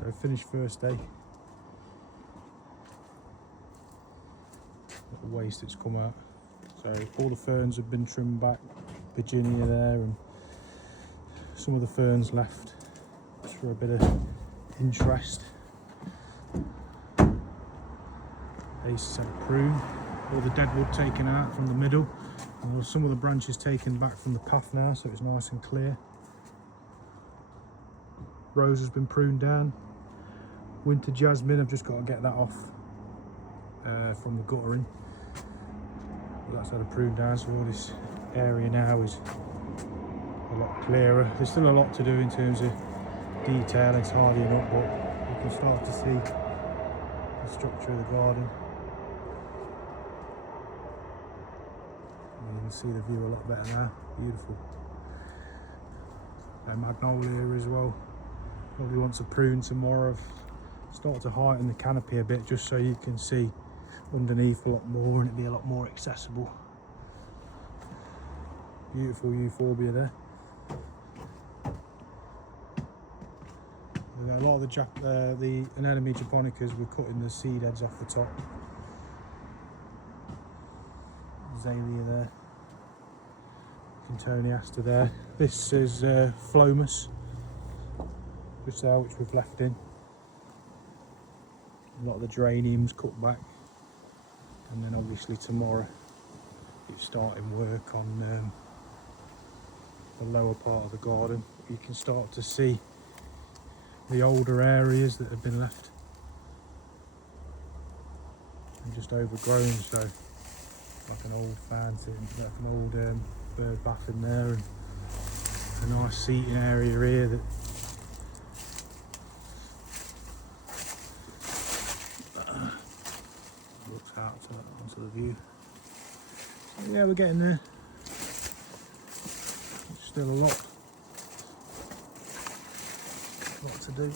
So finished first day. The waste that's come out. So all the ferns have been trimmed back. Virginia there, and some of the ferns left just for a bit of interest. Ace had a prune. All the dead wood taken out from the middle. And some of the branches taken back from the path now, so it's nice and clear. Rose has been pruned down. Winter jasmine, I've just got to get that off from the guttering. But that's had a prune down, so all this area now is a lot clearer. There's still a lot to do in terms of detail, it's hardying up, but you can start to see the structure of the garden. And you can see the view a lot better now. Beautiful. Magnolia as well. Probably want to prune some more. I've started to heighten the canopy a bit just so you can see underneath a lot more and it'll be a lot more accessible. Beautiful euphorbia there. A lot of the Anemone Japonicas were cutting the seed heads off the top. Azalea there. Quinquefolia there. This is Phlomis, just there, which we've left in. A lot of the geraniums cut back, and then obviously tomorrow it's starting work on the lower part of the garden. You can start to see the older areas that have been left and just overgrown, so like an old fountain, like an old bird bath in there, and a nice seating area here that looks out onto the view. So yeah, we're getting there. Still a lot to do.